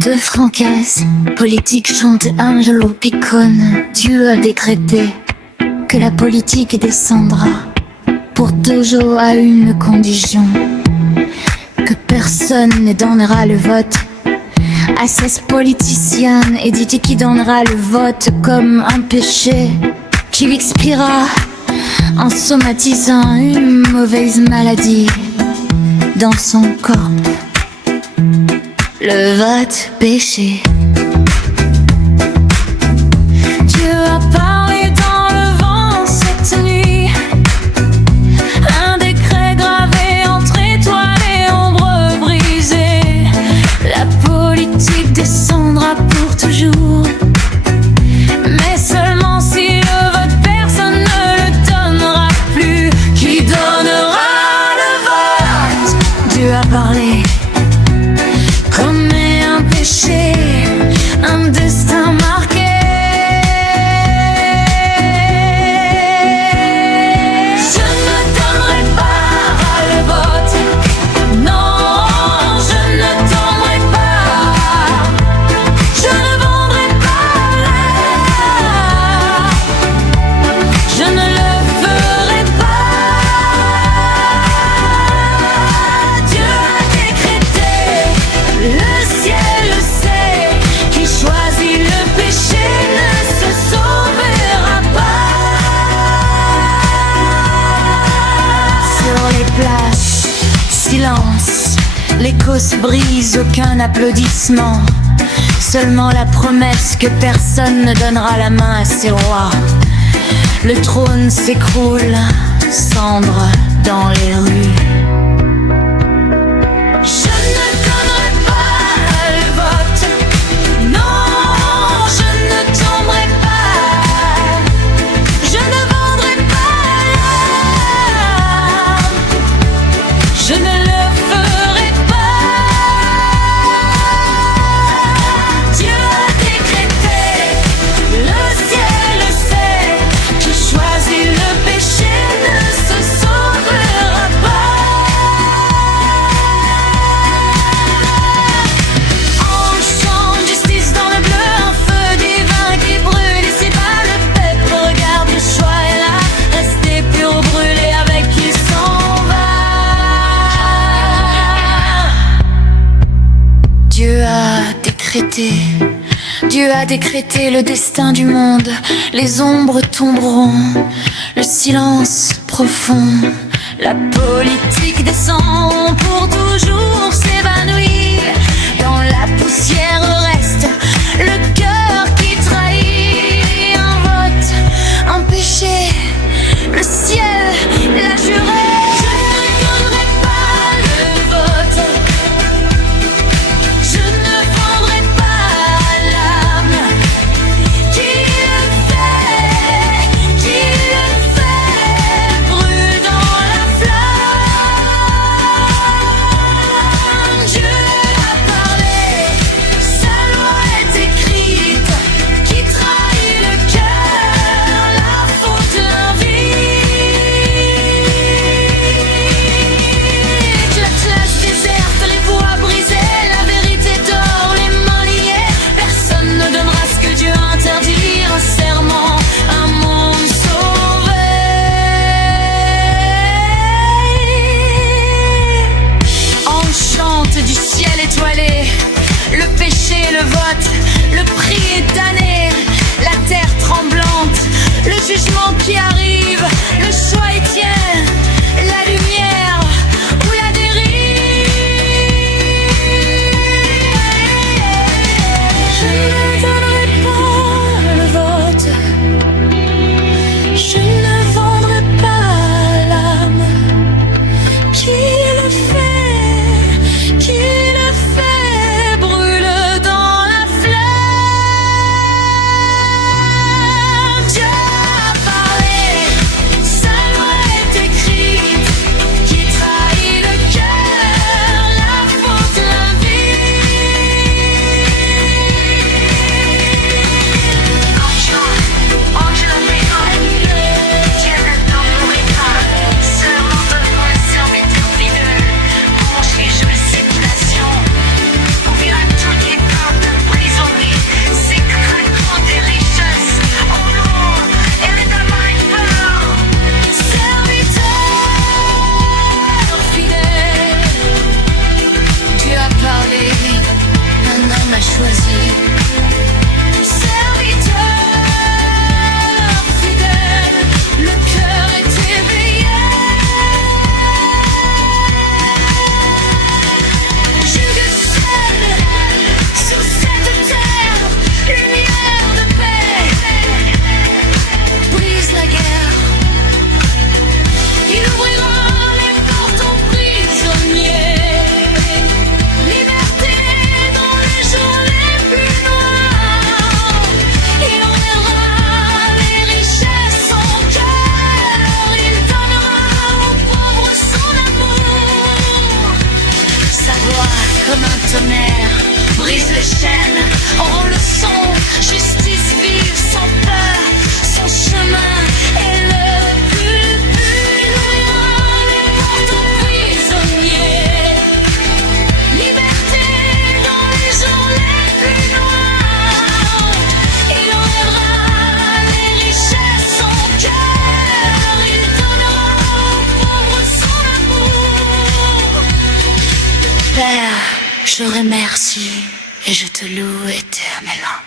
De francaise, politique chante Angelo Piccone. Dieu a décrété que la politique descendra pour toujours à une condition, que personne ne donnera le vote à ces politiciens et dit qui donnera le vote comme un péché qui lui expirera en somatisant une mauvaise maladie dans son corps. Le vote péché. Dieu a parlé dans le vent cette nuit, un décret gravé entre étoiles et ombres brisées. La politique descendra pour toujours, mais seulement si le vote personne ne le donnera plus. Qui donnera le vote? Dieu a parlé comme un péché, un destin marqué. Je ne donnerai pas le vote, non, je ne tomberai pas. Je ne vendrai pas l'âme, je ne le ferai pas. Dieu a décrété, le ciel le sait, qui choisit le péché ne se sauvera pas. Sur les places, silence, l'écho se brise, aucun applaudissement, seulement la promesse que personne ne donnera la main à ses rois. Le trône s'écroule, cendre dans les rues. Je ne donnerai pas le vote, non, je ne tomberai pas. Je ne vendrai pas l'âme, je ne le ferai pas. Dieu a décrété, le ciel le sait, qui choisit le péché ne se sauvera pas. On chante justice dans le bleu, un feu divin qui brûle ici-bas. Le peuple regarde, le choix est là, rester pur ou brûler avec qui s'en va. Dieu a décrété le destin du monde. Les ombres tomberont, le silence profond. La politique descend pour toujours s'évanouir. Dans la poussière reste le cœur qui trahit. Un vote, un péché, le ciel l'a juré. Je ne donnerai pas le vote, je ne vendrai pas l'âme. Qui le fait, brûle dans la flamme. Dieu a parlé, sa loi est écrite, qui trahit le cœur, la faute invite. La classe déserte, les voix brisées, la vérité dort, les mains liées. Personne ne donnera ce que Dieu interdit, un serment, un monde sauvé. On chante du ciel étoilé, le péché, le vote, le prix est damné. La terre tremblante, le jugement qui arrive, le choix est tien, la lumière ou la dérive. Je ne donnerai pas le vote, je ne vendrai pas l'âme. Qui le fait, brûle dans la flamme. Dieu a parlé, tonnerre, brise les chaînes, rend le son, justice vive sans peur, son chemin est le plus pur. Il ouvrira les portes aux prisonniers, liberté dans les jours les plus noirs. Il enlèvera les richesses en cœur, il donnera aux pauvres son amour. Père, je remercie et je te loue éternellement.